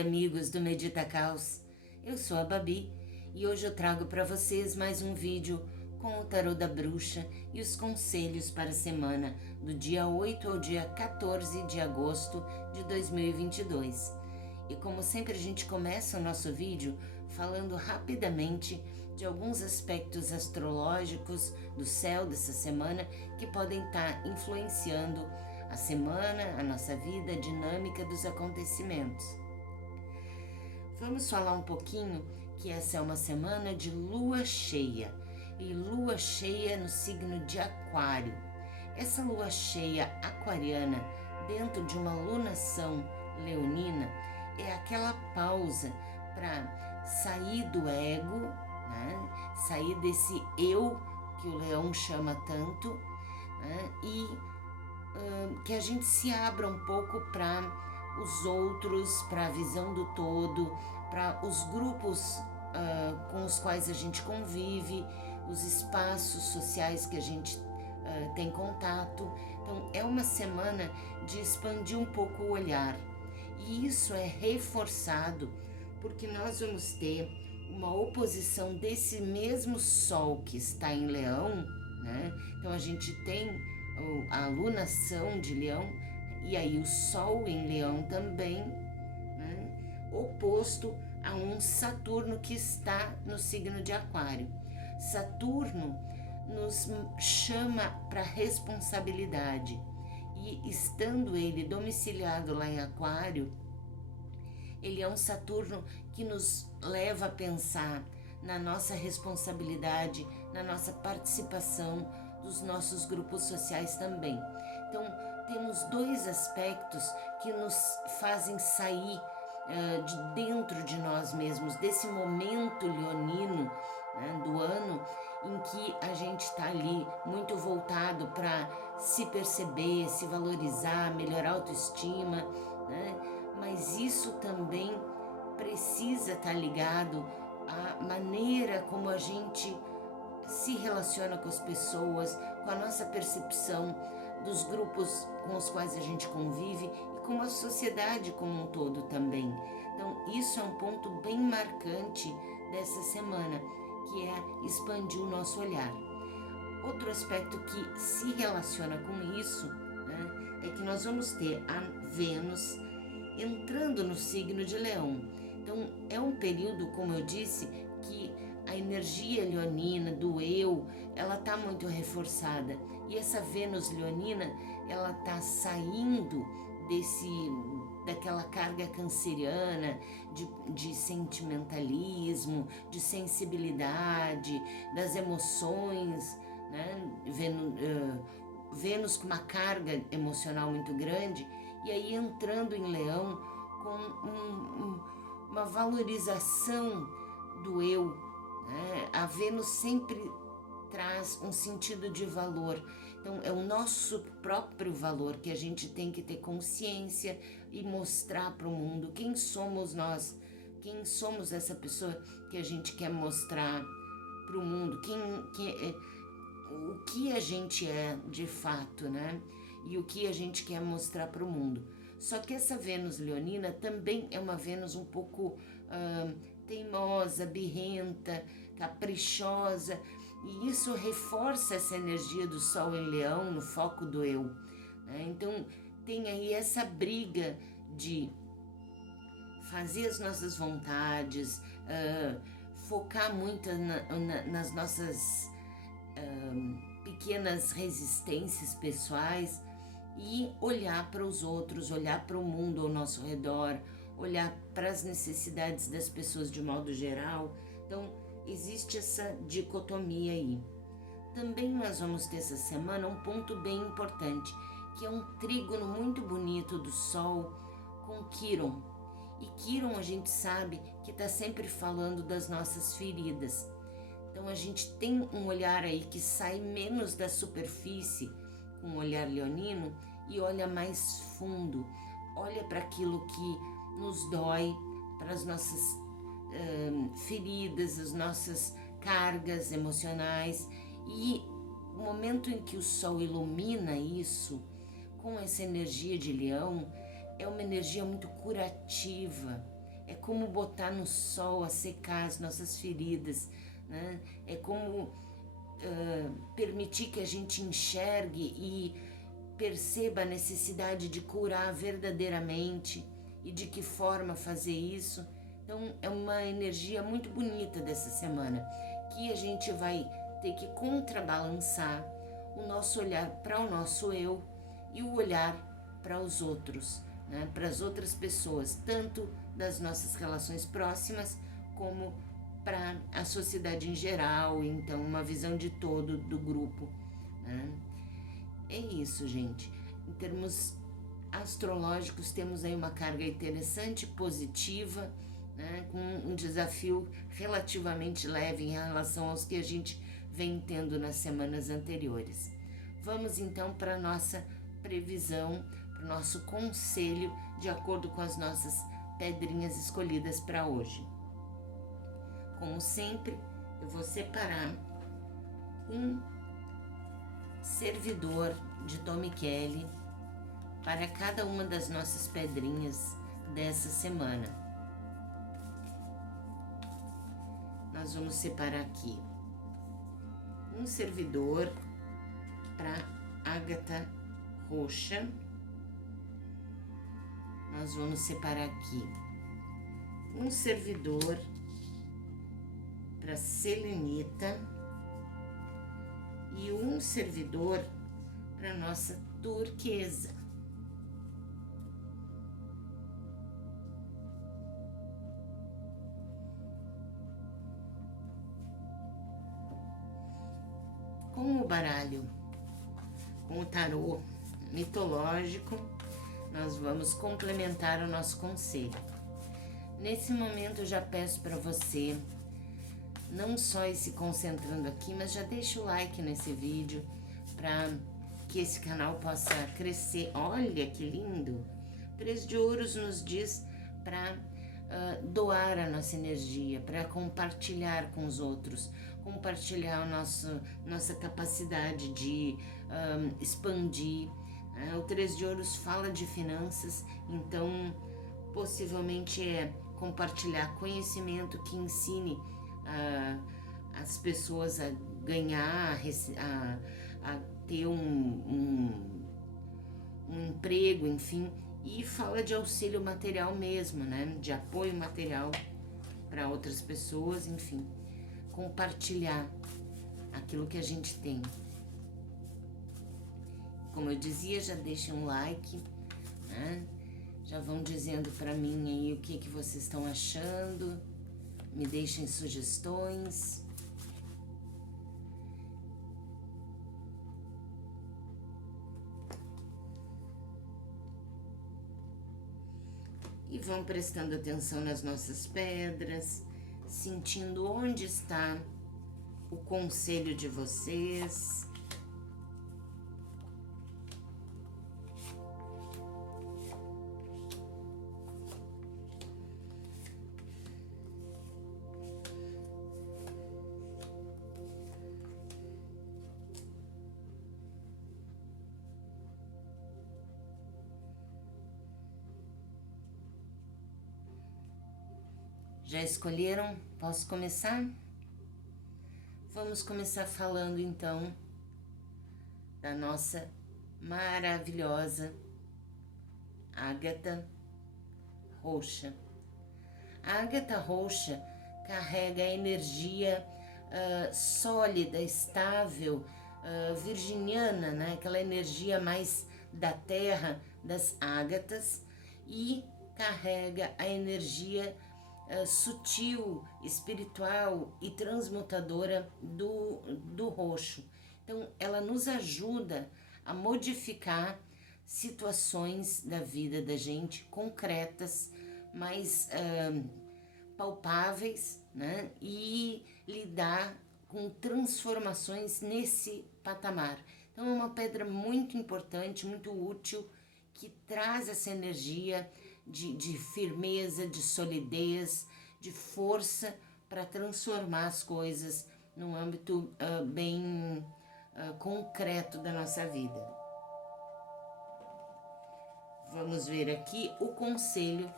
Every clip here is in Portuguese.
amigos do Medita Caos, eu sou a Babi e hoje eu trago para vocês mais um vídeo com o tarô da bruxa e os conselhos para a semana do dia 8 ao dia 14 de agosto de 2022. E como sempre a gente começa o nosso vídeo falando rapidamente de alguns aspectos astrológicos do céu dessa semana que podem estar influenciando a semana, a nossa vida, a dinâmica dos acontecimentos. Vamos falar um pouquinho que essa é uma semana de lua cheia, e lua cheia no signo de Aquário. Essa lua cheia aquariana, dentro de uma lunação leonina, é aquela pausa para sair do ego, né? Sair desse eu que o leão chama tanto, né? E que a gente se abra um pouco para os outros, para a visão do todo, para os grupos com os quais a gente convive, os espaços sociais que a gente tem contato. Então é uma semana de expandir um pouco o olhar, e isso é reforçado porque nós vamos ter uma oposição desse mesmo Sol que está em Leão, né? Então a gente tem a alunação de Leão e aí o Sol em Leão também, né? Oposto a um Saturno que está no signo de Aquário. Saturno nos chama para responsabilidade, e estando ele domiciliado lá em Aquário, ele é um Saturno que nos leva a pensar na nossa responsabilidade, na nossa participação dos nossos grupos sociais também. Então, temos dois aspectos que nos fazem sair de dentro de nós mesmos, desse momento leonino, né, do ano, em que a gente está ali muito voltado para se perceber, se valorizar, melhorar a autoestima, né? Mas isso também precisa estar ligado à maneira como a gente se relaciona com as pessoas, com a nossa percepção dos grupos com os quais a gente convive e com a sociedade como um todo também. Então, isso é um ponto bem marcante dessa semana, que é expandir o nosso olhar. Outro aspecto que se relaciona com isso, né, é que nós vamos ter a Vênus entrando no signo de Leão. Então é um período, como eu disse, que a energia leonina do eu, ela está muito reforçada, e essa Vênus leonina, ela está saindo daquela carga canceriana de sentimentalismo, de sensibilidade, das emoções, né? Vênus com uma carga emocional muito grande, e aí entrando em Leão com uma valorização do eu, né? A Vênus sempre traz um sentido de valor. Então é o nosso próprio valor que a gente tem que ter consciência e mostrar para o mundo quem somos nós, quem somos essa pessoa que a gente quer mostrar para o mundo, o que a gente é de fato, né? E o que a gente quer mostrar para o mundo. Só que essa Vênus leonina também é uma Vênus um pouco teimosa, birrenta, caprichosa, e isso reforça essa energia do Sol em Leão no foco do eu, né? Então tem aí essa briga de fazer as nossas vontades, focar muito nas nossas pequenas resistências pessoais, e olhar para os outros, olhar para o mundo ao nosso redor, olhar para as necessidades das pessoas de modo geral. Então existe essa dicotomia aí. Também nós vamos ter essa semana um ponto bem importante, que é um trígono muito bonito do Sol com Quirón. E Quirón, a gente sabe que está sempre falando das nossas feridas. Então a gente tem um olhar aí que sai menos da superfície, com um olhar leonino, e olha mais fundo, olha para aquilo que nos dói, para as nossas feridas, as nossas cargas emocionais. E o momento em que o Sol ilumina isso, com essa energia de Leão, é uma energia muito curativa, é como botar no sol a secar as nossas feridas, né? É como permitir que a gente enxergue e perceba a necessidade de curar verdadeiramente e de que forma fazer isso. Então é uma energia muito bonita dessa semana, que a gente vai ter que contrabalançar o nosso olhar para o nosso eu e o olhar para os outros, né? Para as outras pessoas, tanto das nossas relações próximas como para a sociedade em geral, então uma visão de todo do grupo, né? É isso, gente. Em termos astrológicos, temos aí uma carga interessante, positiva, né? Com um desafio relativamente leve em relação aos que a gente vem tendo nas semanas anteriores. Vamos então para a nossa previsão, para o nosso conselho, de acordo com as nossas pedrinhas escolhidas para hoje. Como sempre, eu vou separar um servidor de Tom Michele para cada uma das nossas pedrinhas dessa semana. Nós vamos separar aqui um servidor para Ágata Roxa. Nós vamos separar aqui um servidor para Selenita e um servidor para nossa Turquesa. Com o baralho, com o tarô mitológico, nós vamos complementar o nosso conselho. Nesse momento eu já peço para você não só ir se concentrando aqui, mas já deixa o like nesse vídeo para que esse canal possa crescer. Olha que lindo! 3 de ouros nos diz para doar a nossa energia, para compartilhar com os outros, compartilhar nossa capacidade de expandir. O 3 de ouros fala de finanças, então possivelmente é compartilhar conhecimento que ensine as pessoas a ganhar, a ter um emprego, enfim, e fala de auxílio material mesmo, né? De apoio material para outras pessoas, enfim, compartilhar aquilo que a gente tem. Como eu dizia, já deixem um like, né? Já vão dizendo para mim aí o que vocês estão achando, me deixem sugestões. E vão prestando atenção nas nossas pedras, sentindo onde está o conselho de vocês. Já escolheram? Posso começar? Vamos começar falando então da nossa maravilhosa Ágata Roxa. A Ágata Roxa carrega a energia sólida, estável, virginiana, né? Aquela energia mais da terra, das ágatas, e carrega a energia sutil, espiritual e transmutadora do roxo. Então, ela nos ajuda a modificar situações da vida da gente, concretas, mais palpáveis, né? E lidar com transformações nesse patamar. Então, é uma pedra muito importante, muito útil, que traz essa energia de firmeza, de solidez, de força para transformar as coisas num âmbito bem concreto da nossa vida. Vamos ver aqui o conselho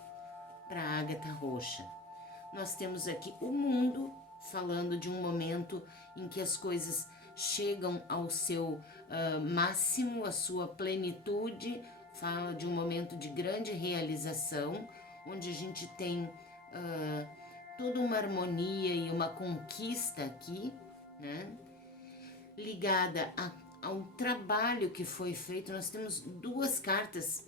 para a ágata roxa. Nós temos aqui o mundo, falando de um momento em que as coisas chegam ao seu máximo, a sua plenitude, fala de um momento de grande realização, onde a gente tem toda uma harmonia e uma conquista aqui, né? Ligada ao trabalho que foi feito. Nós temos duas cartas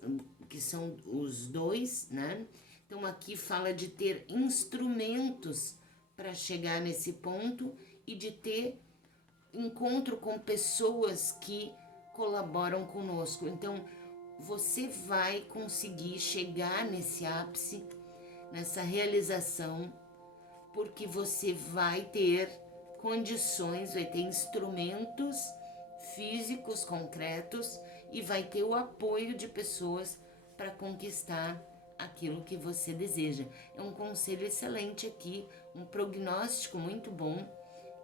que são os dois, né? Então aqui fala de ter instrumentos para chegar nesse ponto e de ter encontro com pessoas que colaboram conosco. Então você vai conseguir chegar nesse ápice, nessa realização, porque você vai ter condições, vai ter instrumentos físicos concretos e vai ter o apoio de pessoas para conquistar aquilo que você deseja. É um conselho excelente aqui, um prognóstico muito bom,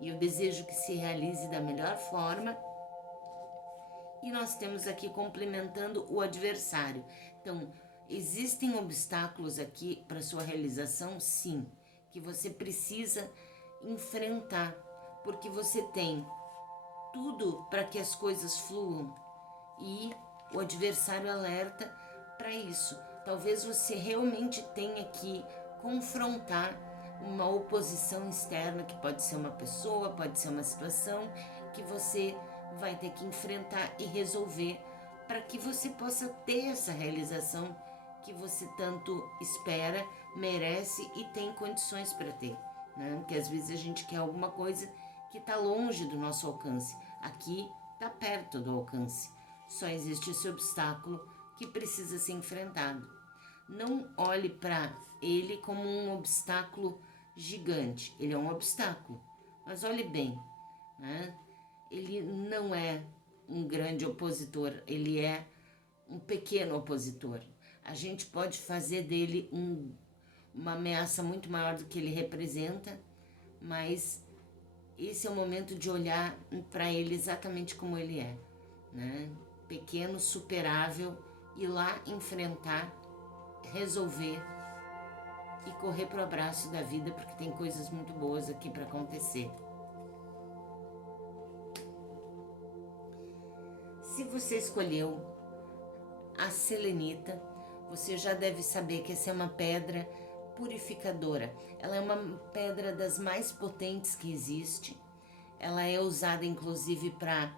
e eu desejo que se realize da melhor forma. E nós temos aqui complementando o adversário. Então, existem obstáculos aqui para sua realização? Sim, que você precisa enfrentar, porque você tem tudo para que as coisas fluam e o adversário alerta para isso. Talvez você realmente tenha que confrontar uma oposição externa, que pode ser uma pessoa, pode ser uma situação, que você vai ter que enfrentar e resolver para que você possa ter essa realização que você tanto espera, merece e tem condições para ter, né? Porque às vezes a gente quer alguma coisa que está longe do nosso alcance. Aqui está perto do alcance. Só existe esse obstáculo que precisa ser enfrentado. Não olhe para ele como um obstáculo gigante. Ele é um obstáculo, mas olhe bem, né? Ele não é um grande opositor, ele é um pequeno opositor. A gente pode fazer dele uma ameaça muito maior do que ele representa, mas esse é o momento de olhar para ele exatamente como ele é, né? Pequeno, superável, ir lá enfrentar, resolver e correr pro abraço da vida, porque tem coisas muito boas aqui para acontecer. Se você escolheu a selenita, você já deve saber que essa é uma pedra purificadora. Ela é uma pedra das mais potentes que existe. Ela é usada inclusive para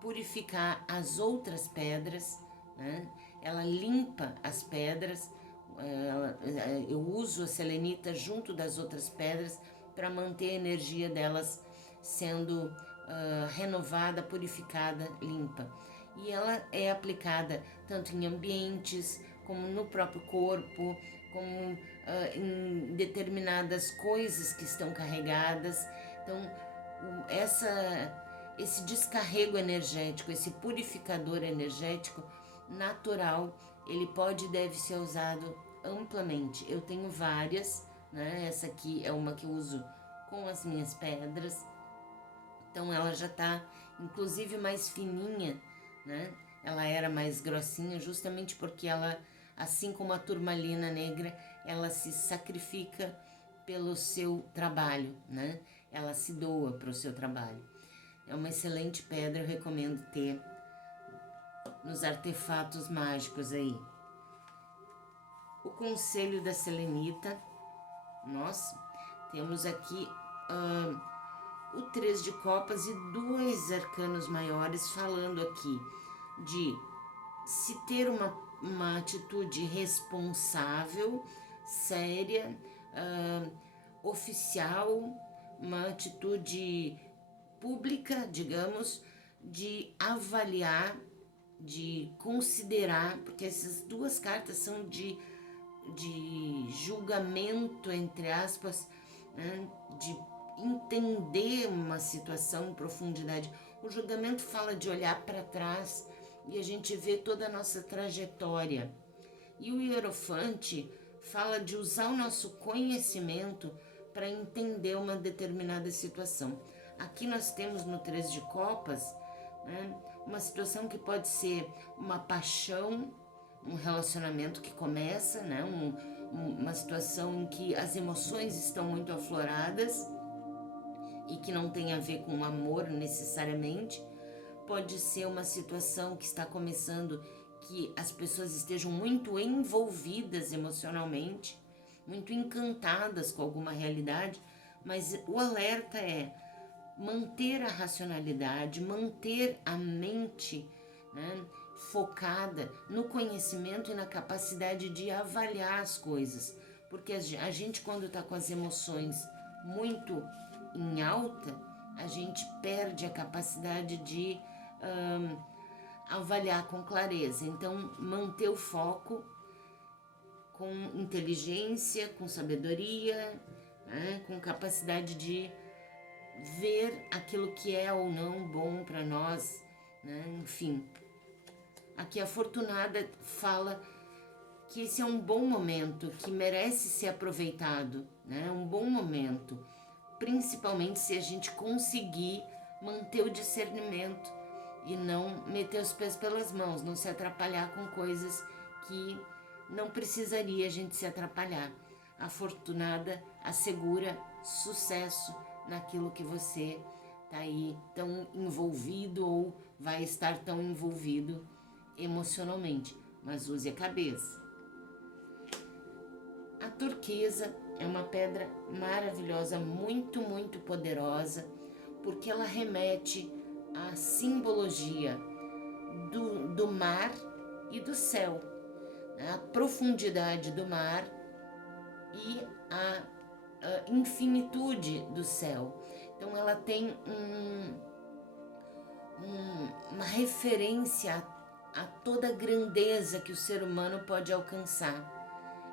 purificar as outras pedras, né? Ela limpa as pedras. Eu uso a selenita junto das outras pedras para manter a energia delas sendo renovada, purificada, limpa. E ela é aplicada tanto em ambientes, como no próprio corpo, como em determinadas coisas que estão carregadas. Então, esse descarrego energético, esse purificador energético natural, ele pode e deve ser usado amplamente. Eu tenho várias, né? Essa aqui é uma que eu uso com as minhas pedras. Então ela já tá inclusive mais fininha, né? Ela era mais grossinha justamente porque ela, assim como a turmalina negra, ela se sacrifica pelo seu trabalho, né? Ela se doa para o seu trabalho. É uma excelente pedra, eu recomendo ter nos artefatos mágicos aí. O conselho da selenita, nós temos aqui o 3 de copas e 2 arcanos maiores, falando aqui de se ter uma atitude responsável, séria, oficial, uma atitude pública, digamos, de avaliar, de considerar, porque essas duas cartas são de julgamento, entre aspas, né? De entender uma situação em profundidade. O julgamento fala de olhar para trás e a gente vê toda a nossa trajetória. E o Hierofante fala de usar o nosso conhecimento para entender uma determinada situação. Aqui nós temos no 3 de copas, né, uma situação que pode ser uma paixão, um relacionamento que começa, né, uma situação em que as emoções estão muito afloradas e que não tem a ver com amor necessariamente. Pode ser uma situação que está começando, que as pessoas estejam muito envolvidas emocionalmente, muito encantadas com alguma realidade, mas o alerta é manter a racionalidade, manter a mente, né, focada no conhecimento e na capacidade de avaliar as coisas, porque a gente quando está com as emoções muito em alta, a gente perde a capacidade de avaliar com clareza. Então, manter o foco com inteligência, com sabedoria, né, com capacidade de ver aquilo que é ou não bom para nós, né? Enfim. Aqui a Fortunada fala que esse é um bom momento, que merece ser aproveitado, né? Um bom momento, principalmente se a gente conseguir manter o discernimento e não meter os pés pelas mãos, não se atrapalhar com coisas que não precisaria a gente se atrapalhar. A Fortunada assegura sucesso naquilo que você está aí tão envolvido ou vai estar tão envolvido emocionalmente, mas use a cabeça. A turquesa é uma pedra maravilhosa, muito, muito poderosa, porque ela remete à simbologia do mar e do céu, né? A profundidade do mar e a infinitude do céu. Então ela tem uma referência a toda a grandeza que o ser humano pode alcançar.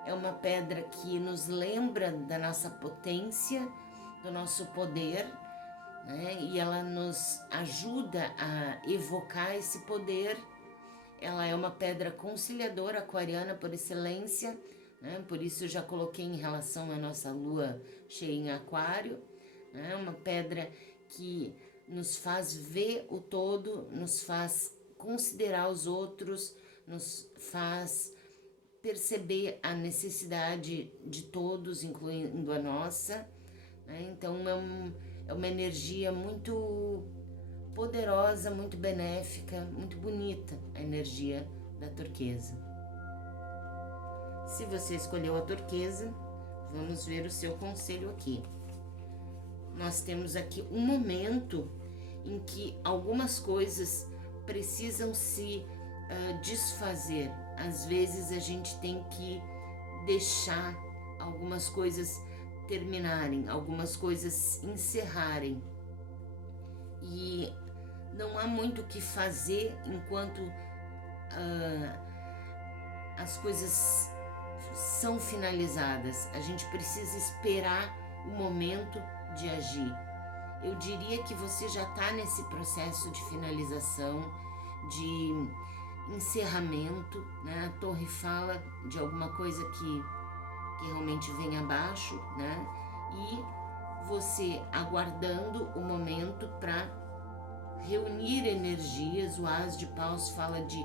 É uma pedra que nos lembra da nossa potência, do nosso poder, né? E ela nos ajuda a evocar esse poder. Ela é uma pedra conciliadora aquariana por excelência, né? Por isso eu já coloquei em relação à nossa lua cheia em aquário, né? Uma pedra que nos faz ver o todo, nos faz considerar os outros, nos faz perceber a necessidade de todos, incluindo a nossa, né? Então é uma energia muito poderosa, muito benéfica, muito bonita a energia da turquesa. Se você escolheu a turquesa, vamos ver o seu conselho aqui. Nós temos aqui um momento em que algumas coisas precisam se desfazer. Às vezes a gente tem que deixar algumas coisas terminarem, algumas coisas encerrarem. E não há muito o que fazer enquanto as coisas são finalizadas. A gente precisa esperar o momento de agir. Eu diria que você já está nesse processo de finalização, de encerramento, né? A torre fala de alguma coisa que realmente vem abaixo, né? E você aguardando o momento para reunir energias. O As de Paus fala de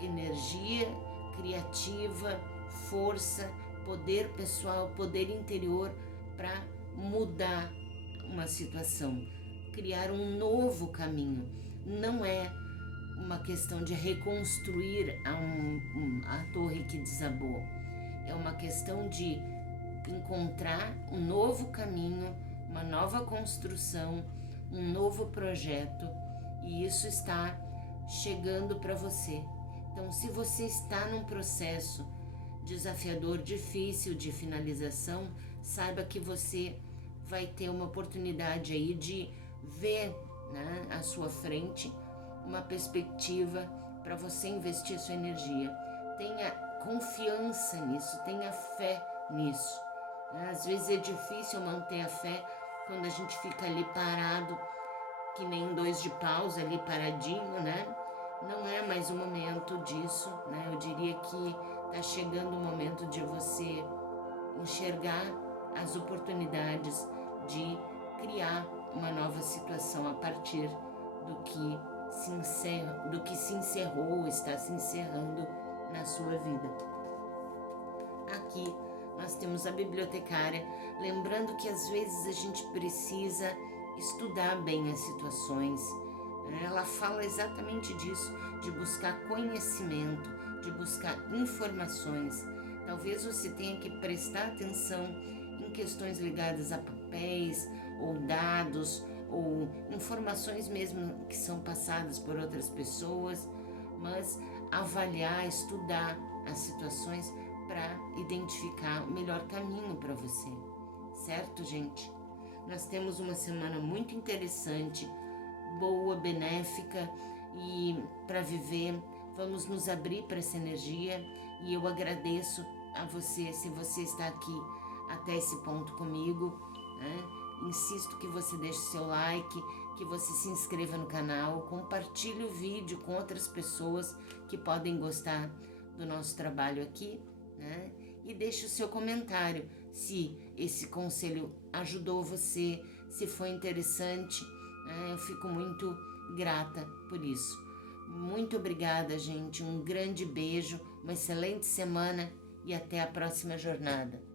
energia criativa, força, poder pessoal, poder interior para mudar uma situação, criar um novo caminho. Não é uma questão de reconstruir a torre que desabou. É uma questão de encontrar um novo caminho, uma nova construção, um novo projeto, e isso está chegando para você. Então, se você está num processo desafiador, difícil de finalização, saiba que você vai ter uma oportunidade aí de ver, né, à sua frente uma perspectiva para você investir sua energia. Tenha confiança nisso, tenha fé nisso. Às vezes é difícil manter a fé quando a gente fica ali parado, que nem 2 de paus ali paradinho, né? Não é mais o momento disso, né? Eu diria que está chegando o momento de você enxergar as oportunidades de criar uma nova situação a partir do que se encerrou, está se encerrando na sua vida. Aqui nós temos a bibliotecária, lembrando que às vezes a gente precisa estudar bem as situações. Ela fala exatamente disso, de buscar conhecimento, de buscar informações. Talvez você tenha que prestar atenção em questões ligadas a papéis ou dados ou informações mesmo que são passadas por outras pessoas, mas avaliar, estudar as situações para identificar o melhor caminho para você, certo, gente? Nós temos uma semana muito interessante, boa, benéfica e para viver. Vamos nos abrir para essa energia e eu agradeço a você se você está aqui até esse ponto comigo, né? Insisto que você deixe seu like, que você se inscreva no canal, compartilhe o vídeo com outras pessoas que podem gostar do nosso trabalho aqui, né? E deixe o seu comentário se esse conselho ajudou você, se foi interessante, né? Eu fico muito grata por isso. Muito obrigada, gente. Um grande beijo, uma excelente semana e até a próxima jornada.